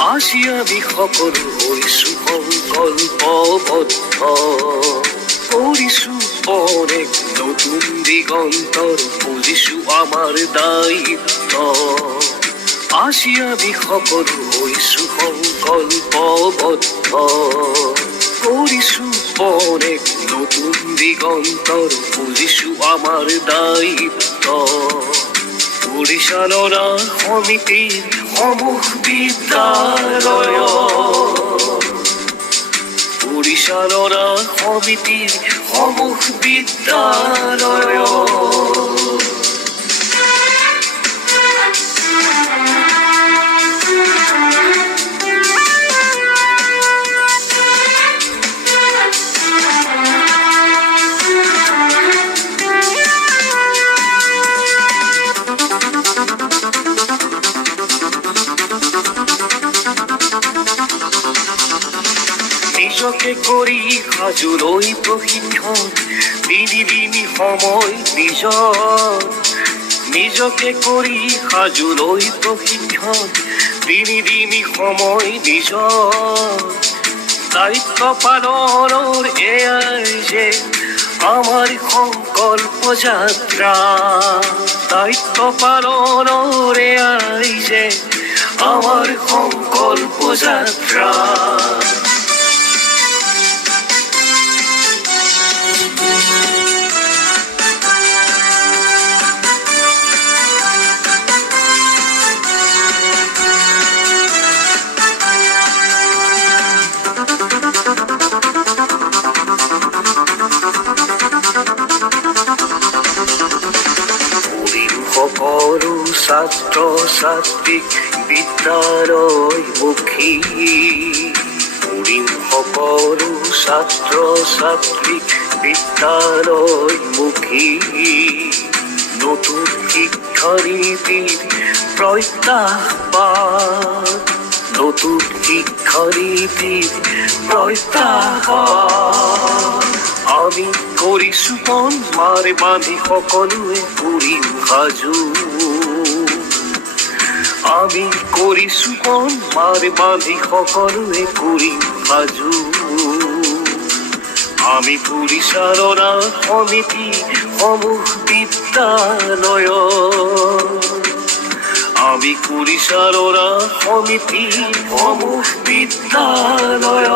আজি আমি সকলো হৈছো সংকল্পবদ্ধ, কৰিছো অনেক নতুন দিগন্তৰ, বুজিছো আমাৰ দায়িত্ব। আজি আমি সকলো হৈছো সংকল্পবদ্ধ, কৰিছো অনেক নতুন দিগন্তৰ, বুজিছো আমাৰ দায়িত্ব। পৰিচালনা সমিতিৰ সমূহ বিদ্যালয়, পৰিচালনা সমিতিৰ সমূহ বিদ্যালয়। নিজকে কৰি সাজুলৈ প্ৰশিক্ষণ, দিনি সময় নিজৰ। নিজকে কৰি সাজুলৈ প্ৰশিক্ষণ, দিনি সময় নিজৰ। দায়িত্ব পালনৰ এয়াই যে আমাৰ সংকল্প যাত্ৰা, দায়িত্ব পালনৰ এয়াই যে আমাৰ সংকল্প যাত্ৰা। সকলো ছাত্ৰ ছাত্ৰীক বিদ্যালয়মুখী, কৰিম সকলো ছাত্ৰ ছাত্ৰীক বিদ্যালয়মুখী। নতুন শিক্ষানীতিৰ প্ৰত্যাহ্বান, নতুন শিক্ষানীতিৰ প্ৰত্যাহ্বান। আমি কৰিছো মাৰে বান্ধি সকলোৱে কৰিম সাজু, আমি কৰিছো মাৰে বান্ধি সকলোৱে কৰিম সাজু। আমি পৰিচালনা সমিতি সমূহ বিদ্যালয়, আমি পৰিচালনা সমিতি সমূহ বিদ্যালয়।